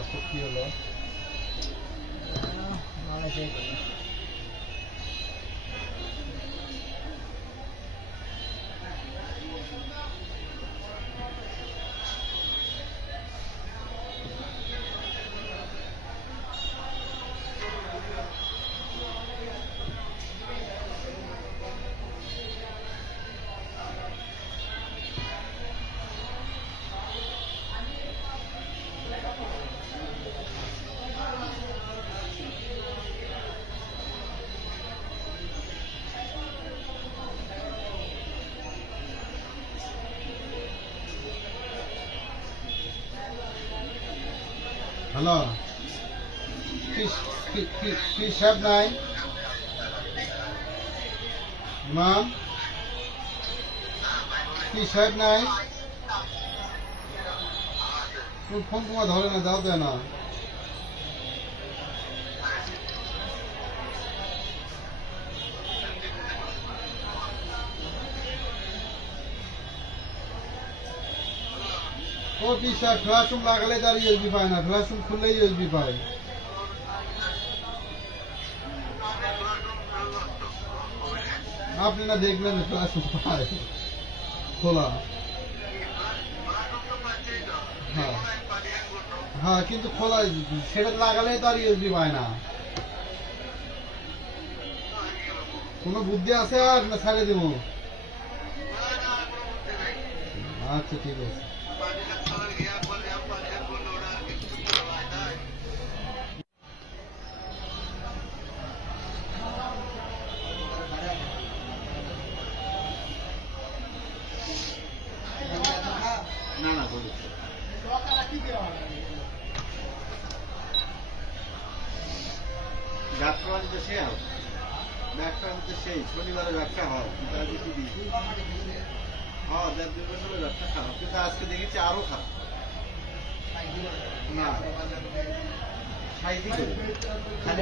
বাস্তব কি হলো হ্যালো কি সাহেব নাই ইমাম কি সাহেব নাই ফোন তোমার ধরে না দাও দেয় না ও কি সাহেব ফ্ল্যাশরুম লাগালে তার ইউএসবি পায় না ফ্ল্যাশরুম খুললেই ইউএসবি পায় আপনি না দেখলেন ফ্ল্যাশরুম পায় খোলা হ্যাঁ হ্যাঁ কিন্তু খোলা সেটা লাগালে তার ইউএসবি পায় না কোনো বুদ্ধি আছে আর না ছাড়ে দেবো আচ্ছা ঠিক আছে যাত্রা তো সে ব্যবসা হচ্ছে সেই শনিবারে ব্যবসা হয় হ্যাঁ 1.5-2 বছরের ব্যবসা খারাপ কিন্তু আজকে দেখেছি আরো খারাপ না খালি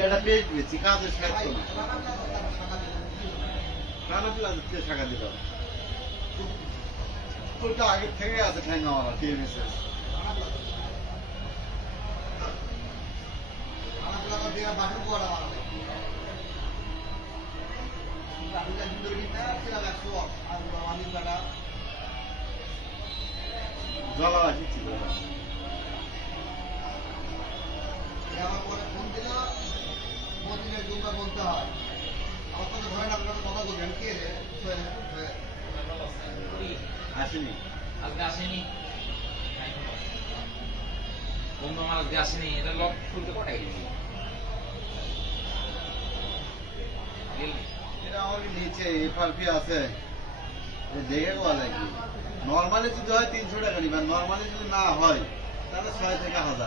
একটা পেজ পেয়েছি কাজের সাহায্য না রানা প্লাজাতে টাকা দিল ওটা আগের থেকে আছে ঠ্যাঙ্গা মারা টিএমএসএস জলা আসছি আমার পরে ফোন দিল মদিনের জুমটা বলতে হয় আমার তো ধরেন আপনার কথা বলবেন কে আসেনি আজকে আসেনি বন্ধু আমার আজকে আসেনি এটা লক খুলতে কটা গেছি এটা আমার নিচে এফআরপি আছে দেখে বলা লাগবে নর্মালি যদি হয় 300 টাকা নিবেন নর্মালি যদি না হয় তাহলে 6 থেকে 1000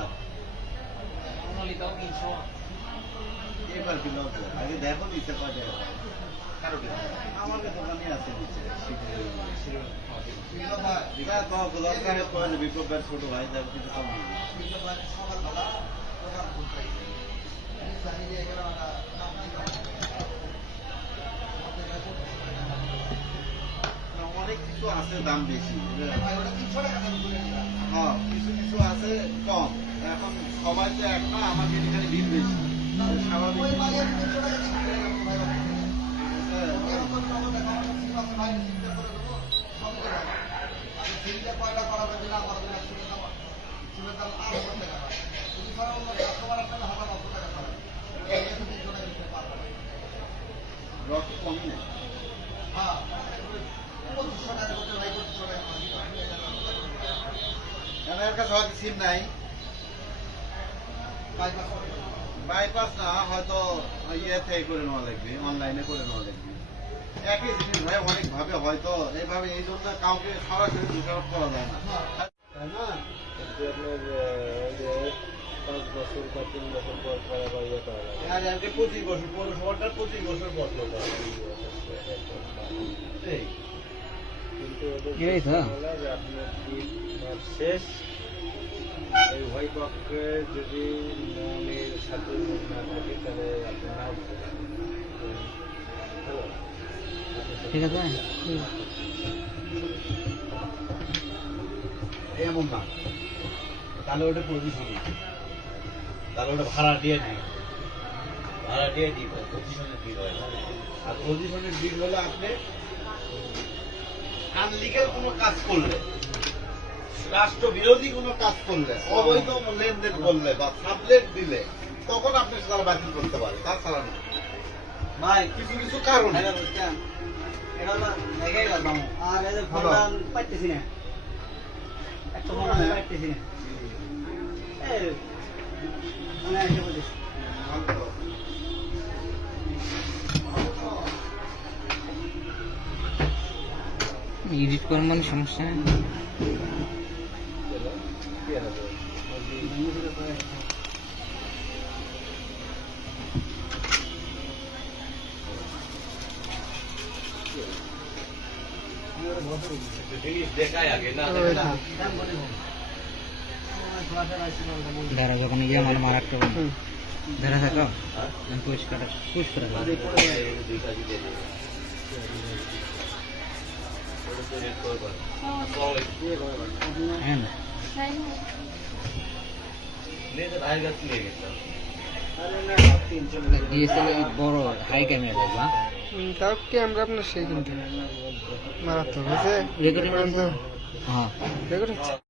তাও 300 এফআরপি লস আগে দেখো নিচে কয় টাকা কারো আমাদের দোকানে আছে নিচে এটা তো দরকার পড়ে বিপ্লবের ছোট ভাই যাবে কিছু কম নেই সকালবেলা অনেক কিছু আছে দাম বেশি হ্যাঁ কিছু কিছু আছে কম এখন সবাই তো এক না আমাকে এখানে বিল বেশি স্বাভাবিক রক্ত কমই নেই এর কাছে হয়তো সিম নাই বাইপাস না হয়তো ইয়ে থেকে করে নেওয়া লাগবে অনলাইনে করে নেওয়া লাগবে একই জিনিস ভাই অনেক ভাবে হয়তো এইভাবে এই জন্য কাউকে সরাসরি দোষারোপ করা যায় না তাই না কিন্তু আপনার 5 বছর বা 3 বছর পর পরে বা ইয়ে করা লাগে আর আজকে 25 বছর পৌরসভাটা 25 বছর পর করতে হবে কিন্তু আপনার শেষ এই উভয় পক্ষে যদি মনের সাথে না থাকে তাহলে আপনার ঠিক আছে এমন না তাহলে ওটা প্রয়োজন তাহলে ওটা ভাড়া দিয়ে দিই, পজিশনের বিল হয় না। আর পজিশনের বিল হলে আপনি আনলিগেল কোনো কাজ করলে, রাষ্ট্র বিরোধী কোনো কাজ করলে, অবৈধ লেনদেন করলে বা সাবলেট দিলে তখন আপনি তারা বাতিল করতে পারে, তাছাড়া না। ভাই কিছু কিছু কারণ এটা বুঝছেন এটা হলো জায়গায় গেলাম আর এই যে ফোনটা পাইতেছি না একটা ফোন আমি পাইতেছি না এই মানে এসে বলতেছি এডিট করার মানে সমস্যা নেই। দাঁড়া যখন গিয়ে আমার মারাত্মক দাঁড়া থাকো পরিষ্কার পরিষ্কার হ্যাঁ না ডিএসএলআর বড় হাই ক্যামেরা লাগবে তাও ক্যামেরা আপনার সেই কিনতে মারাত্মক হয়েছে রেকর্ডিং হ্যাঁ রেকর্ড হচ্ছে